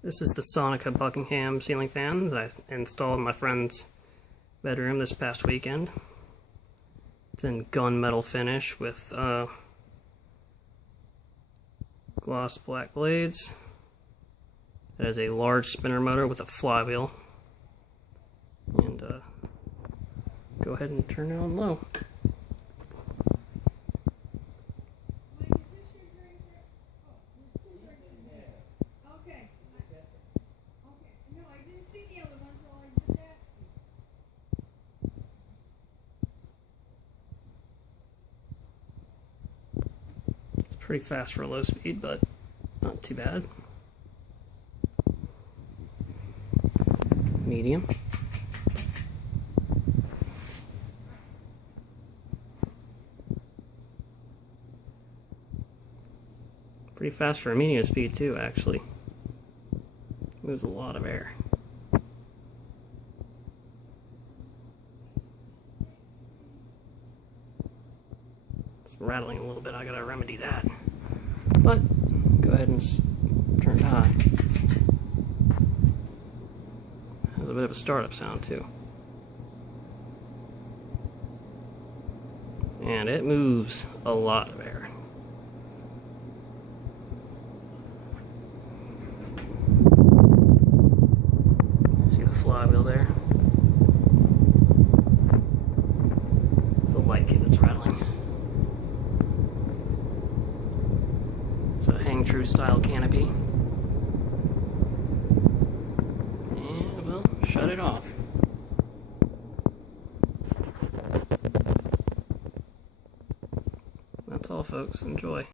This is the Sonica Buckingham ceiling fan that I installed in my friend's bedroom this past weekend. It's in gunmetal finish with gloss black blades. It has a large spinner motor with a flywheel. And go ahead and turn it on low. It's pretty fast for a low speed, but it's not too bad. Medium. Pretty fast for a medium speed too, actually. Moves a lot of air. It's rattling a little bit, I gotta remedy that. But, go ahead and turn it high. Has a bit of a startup sound too. And it moves a lot of air. See the flywheel there? It's the light kit that's rattling. It's a hang true style canopy. And we'll shut it off. That's all, folks. Enjoy.